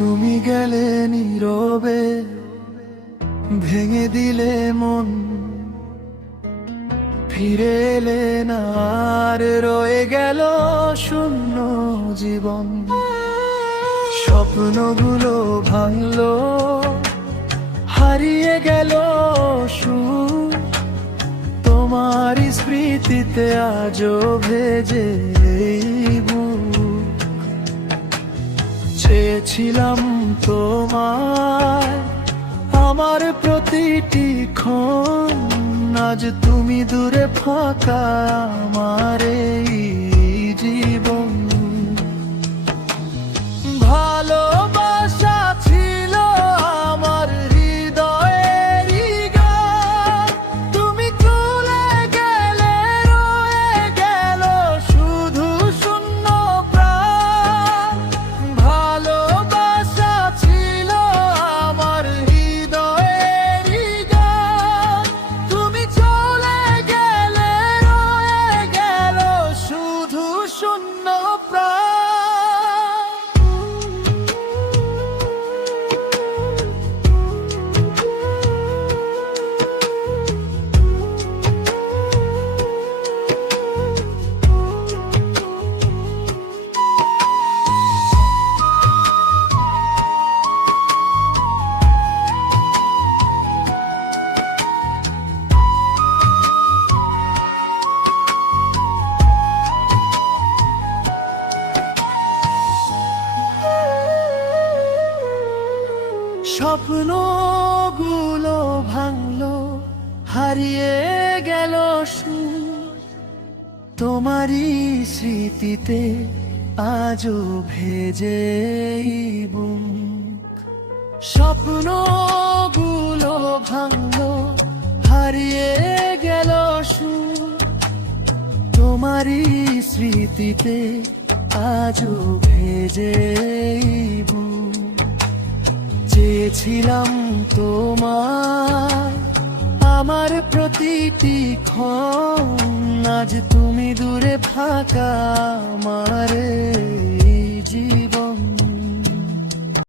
তুমি গেলে নীরবে, ভেঙে দিলে মন, ফিরে এলে না আর, রয়ে গেল শূন্য জীবন। স্বপ্নগুলো ভাঙলো, হারিয়ে গেল সুর, তোমার স্মৃতিতে আজও ভেজে এই বুক। চেয়েছিলাম তোমায় আমার প্রতিটি ক্ষণ, আজ তুমি দূরে ফাঁকা আমার এই জীবন। ভালোবাসা ছিল আমার হৃদয়েরই গান, তুমি চলে গেলে রয়ে গেল শুধু শূন্য প্রাণ। ভালোবাসা ছিল আমার হৃদয়েরই গান, তুমি চলে গেলে রয়ে গেল শুধু শূন্য প্রাণ। স্বপ্নগুলো ভাঙলো, হারিয়ে গেল সুর, তোমারই স্মৃতিতে আজও ভেজে এই বুক। স্বপ্নগুলো ভাঙলো, হারিয়ে গেল সুর, তোমারই স্মৃতিতে আজও ভেজে এই বুক। চেয়েছিলাম তোমায় আমার প্রতিটি ক্ষণ, আজ তুমি দূরে ফাঁকা আমার এই জীবন।